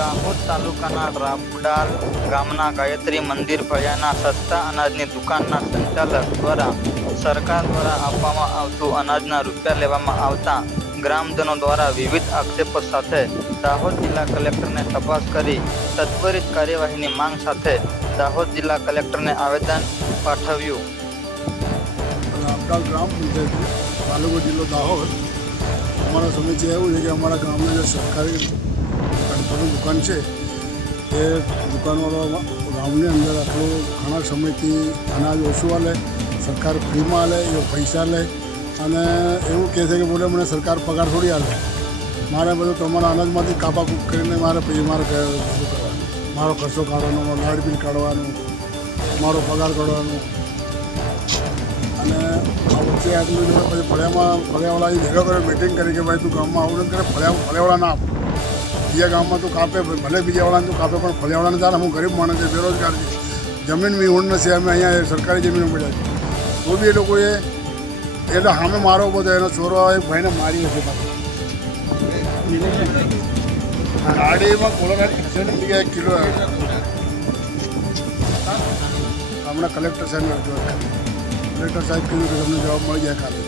દાહોદ તાલુકાના રાપડાલ ગામના ગાયત્રી મંદિર ફળિયાના સસ્તા અનાજની દુકાનના સંચાલક દ્વારા સરકાર દ્વારા આપવામાં આવતું અનાજના રૂપિયા લેવામાં આવતા ગ્રામજનો દ્વારા વિવિધ આક્ષેપો સાથે દાહોદ જિલ્લા કલેક્ટરને તપાસ કરી તત્વરિત કાર્યવાહીની માંગ સાથે દાહોદ જિલ્લા કલેક્ટરને આવેદન પાઠવ્યું. લાભડાલ ગ્રામ પંચાયત તાલુકો જિલ્લો દાહોદ, અમારા સમસ્યા એવું છે કે અમારા ગામના જે સરકારી ગણપતિની દુકાન છે. એ દુકાનવાળો ગામની અંદર આટલું ઘણા સમયથી અનાજ ઓછું આલે, સરકાર ફ્રીમાં આલે એ પૈસા લે અને એવું કહે છે કે બોલે, મને સરકાર પગાર થોડી આલે. મારે બધું તમારા અનાજમાંથી કાપાકૂપ કરીને મારે પછી મારે કરવાનું. મારો ખર્ચો કાઢવાનો, મારો લાઇટ બિલ કાઢવાનું, મારો પગાર કાઢવાનો. અને આ વચ્ચે આટલું પછી ફળિયામાં, ફળિયાવાળાએ ભેગા કરી મિટિંગ કરી કે ભાઈ તું ગામમાં આવું કરે, ફળિયા ફળિયાવાળા ના આપ. બીજા ગામમાં તું કાપે, ભલે બીજા વાળાને તું કાપે, પણ ફળિયાવાળાને જાણે હું ગરીબ માણસ છે, બેરોજગાર છે. જમીન ઊંડ નથી અમે અહીંયા સરકારી જમીન પડ્યા છે. તો બી એ લોકોએ એટલે સામે મારો થયો, એનો છોરો એક ભાઈને મારી હશે ગાડીમાં કોલોના એક્સિડન્ટ એક કિલો હમણાં કલેક્ટર સાહેબને રજૂઆત કલેક્ટર સાહેબ કીધું કે તમને જવાબ મળી જાય કાલે.